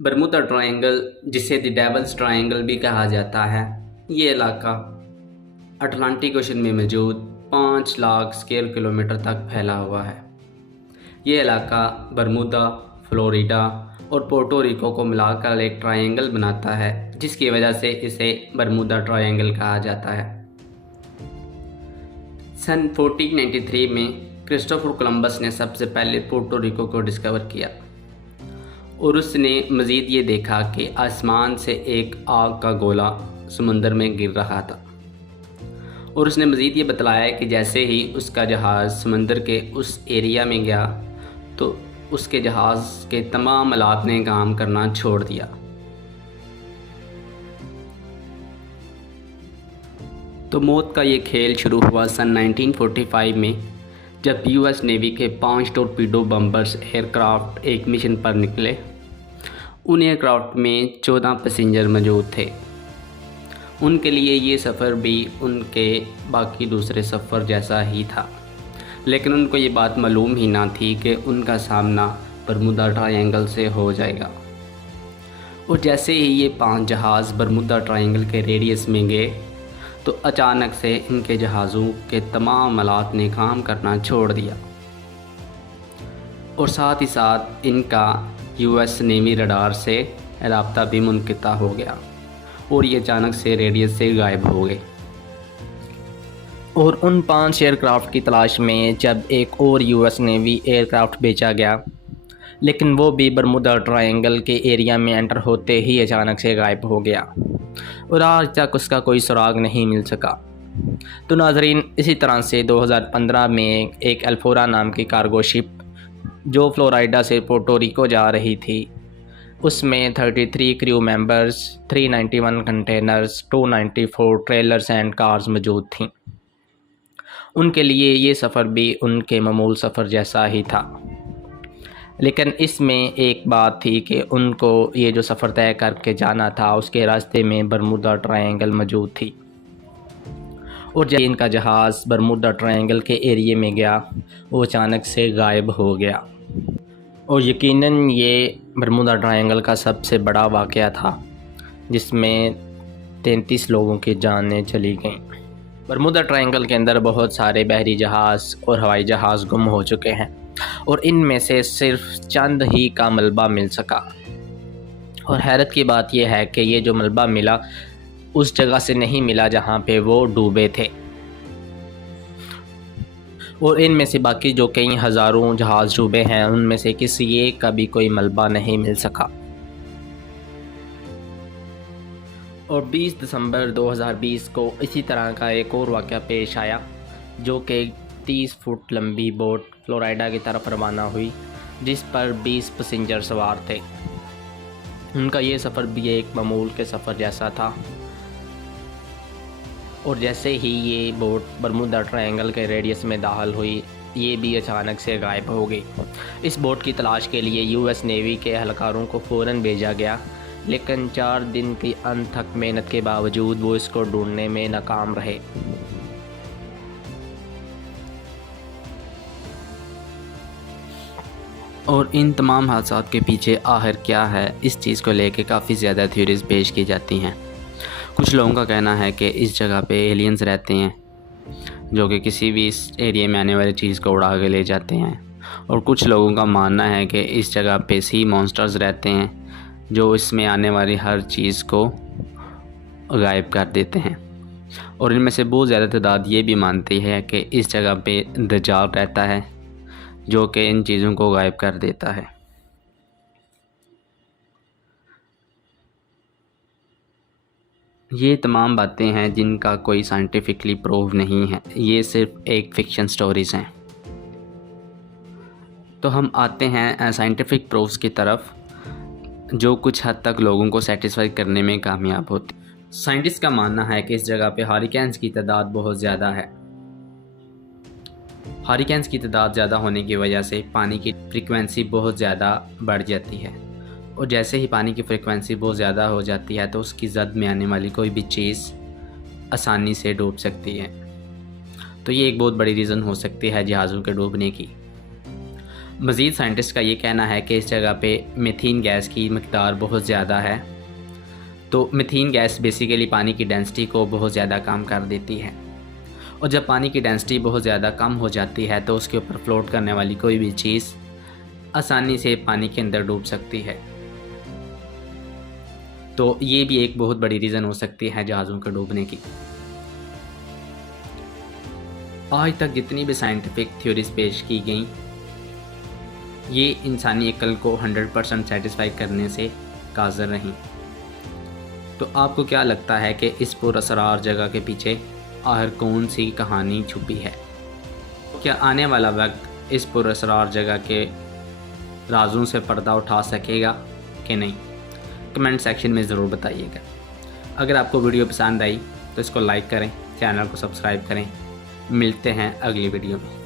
Bermuda triangle, جسے دی devil's triangle بھی کہا جاتا ہے، یہ علاقہ اٹلانٹک اوشن میں موجود 5 لاکھ اسکوائر کلومیٹر تک پھیلا ہوا ہے۔ یہ علاقہ برمودا، فلوریڈا اور پورٹو ریکو کو ملا کر ایک ٹرائنگل بناتا ہے، جس کی وجہ سے اسے برمودا ٹرائنگل کہا جاتا ہے۔ سن 1493 میں کرسٹوفر کولمبس نے سب سے پہلے پورٹو ریکو کو ڈسکور کیا، اور اس نے مزید یہ دیکھا کہ آسمان سے ایک آگ کا گولا سمندر میں گر رہا تھا، اور اس نے مزید یہ بتلایا کہ جیسے ہی اس کا جہاز سمندر کے اس ایریا میں گیا تو اس کے جہاز کے تمام آلات نے کام کرنا چھوڑ دیا۔ تو موت کا یہ کھیل شروع ہوا سن 1945 میں، جب یو ایس نیوی کے 5 ٹورپیڈو بمبرز ایئر کرافٹ ایک مشن پر نکلے۔ ان ایئر کرافٹ میں 14 پیسنجر موجود تھے۔ ان کے لیے یہ سفر بھی ان کے باقی دوسرے سفر جیسا ہی تھا، لیکن ان کو یہ بات معلوم ہی نہ تھی کہ ان کا سامنا برمودا ٹرائنگل سے ہو جائے گا۔ اور جیسے ہی یہ 5 جہاز برمودا ٹرائنگل کے ریڈیس میں گئے تو اچانک سے ان کے جہازوں کے تمام آلات نے کام کرنا چھوڑ دیا، اور ساتھ ہی ساتھ ان کا یو ایس نیوی رڈار سے رابطہ بھی منقطع ہو گیا، اور یہ اچانک سے ریڈیس سے غائب ہو گئے۔ اور ان 5 ایئر کرافٹ کی تلاش میں جب ایک اور U S navy year craft بھیجا گیا، لیکن وہ بھی برمودا ٹرائنگل کے ایریا میں انٹر ہوتے ہی اچانک سے غائب ہو گیا، اور آج تک اس کا کوئی سراغ نہیں مل سکا۔ تو ناظرین، اسی طرح سے 2015 میں ایک الفورا نام کی کارگو شپ جو فلوریڈا سے پورٹو ریکو جا رہی تھی، اس میں 33 crew members, 391 containers, 294 trailers and cars موجود تھیں۔ ان کے لیے یہ سفر بھی ان کے معمول سفر جیسا ہی تھا، لیکن اس میں ایک بات تھی کہ ان کو یہ جو سفر طے کر کے جانا تھا، اس کے راستے میں برمودا ٹرائنگل موجود تھی، اور جب ان کا جہاز برمودا ٹرائنگل کے ایریے میں گیا وہ اچانک سے غائب ہو گیا۔ اور یقیناً یہ برمودا ٹرائنگل کا سب سے بڑا واقعہ تھا، جس میں 33 لوگوں کی جانیں چلی گئیں۔ برمودا ٹرائنگل کے اندر بہت سارے بحری جہاز اور ہوائی جہاز گم ہو چکے ہیں، اور ان میں سے صرف چند ہی کا ملبہ مل سکا۔ اور حیرت کی بات یہ ہے کہ یہ جو ملبہ ملا اس جگہ سے نہیں ملا جہاں پہ وہ ڈوبے تھے، اور ان میں سے باقی جو کئی ہزاروں جہاز ڈوبے ہیں ان میں سے کسی ایک کا بھی کوئی ملبہ نہیں مل سکا۔ اور 20 دسمبر 2020 کو اسی طرح کا ایک اور واقعہ پیش آیا، جو کہ 30 فٹ لمبی بوٹ فلوریڈا کی طرف روانہ ہوئی، جس پر 20 پیسنجر سوار تھے۔ ان کا یہ سفر بھی ایک معمول کے سفر جیسا تھا، اور جیسے ہی یہ بوٹ برمودا ٹرائنگل کے ریڈیس میں داخل ہوئی، یہ بھی اچانک سے غائب ہو گئی۔ اس بوٹ کی تلاش کے لیے یو ایس نیوی کے اہلکاروں کو فوراً بھیجا گیا، لیکن 4 دن کی انتھک محنت کے باوجود وہ اس کو ڈھونڈنے میں ناکام رہے۔ اور ان تمام حادثات کے پیچھے آخر کیا ہے، اس چیز کو لے کے کافی زیادہ تھیوریز پیش کی جاتی ہیں۔ کچھ لوگوں کا کہنا ہے کہ اس جگہ پہ ایلینز رہتے ہیں، جو کہ کسی بھی اس ایریا میں آنے والی چیز کو اڑا کے لے جاتے ہیں، اور کچھ لوگوں کا ماننا ہے کہ اس جگہ پہ سی مانسٹرز رہتے ہیں، جو اس میں آنے والی ہر چیز کو غائب کر دیتے ہیں۔ اور ان میں سے بہت زیادہ تعداد یہ بھی مانتی ہے کہ اس جگہ پہ دجال رہتا ہے، جو کہ ان چیزوں کو غائب کر دیتا ہے۔ یہ تمام باتیں ہیں جن کا کوئی سائنٹیفکلی پروو نہیں ہے، یہ صرف ایک فکشن سٹوریز ہیں۔ تو ہم آتے ہیں سائنٹیفک پروفز کی طرف، جو کچھ حد تک لوگوں کو سیٹسفائی کرنے میں کامیاب ہوتی۔ سائنٹسٹ کا ماننا ہے کہ اس جگہ پہ ہاریکینز کی تعداد بہت زیادہ ہے۔ ہاریکینز کی تعداد زیادہ ہونے کی وجہ سے پانی کی فریکوینسی بہت زیادہ بڑھ جاتی ہے، اور جیسے ہی پانی کی فریکوینسی بہت زیادہ ہو جاتی ہے تو اس کی زد میں آنے والی کوئی بھی چیز آسانی سے ڈوب سکتی ہے۔ تو یہ ایک بہت بڑی ریزن ہو سکتی ہے جہازوں کے ڈوبنے کی۔ مزید سائنٹسٹ کا یہ کہنا ہے کہ اس جگہ پہ میتھین گیس کی مقدار بہت زیادہ ہے، تو میتھین گیس بیسیکلی پانی کی ڈینسٹی کو بہت زیادہ کم کر دیتی ہے، اور جب پانی کی ڈینسٹی بہت زیادہ کم ہو جاتی ہے تو اس کے اوپر فلوٹ کرنے والی کوئی بھی چیز آسانی سے پانی کے اندر ڈوب سکتی ہے۔ تو یہ بھی ایک بہت بڑی ریزن ہو سکتی ہے جہازوں کے ڈوبنے کی۔ آج تک جتنی بھی سائنٹیفک تھیوریز پیش کی گئیں، یہ انسانی عقل کو 100% سیٹسفائی کرنے سے قاصر رہیں۔ تو آپ کو کیا لگتا ہے کہ اس پراسرار جگہ کے پیچھے آخر کون سی کہانی چھپی ہے؟ کیا آنے والا وقت اس پراسرار جگہ کے رازوں سے پردہ اٹھا سکے گا کہ نہیں؟ کمنٹ سیکشن میں ضرور بتائیے گا۔ اگر آپ کو ویڈیو پسند آئی تو اس کو لائک کریں، چینل کو سبسکرائب کریں۔ ملتے ہیں اگلی ویڈیو میں۔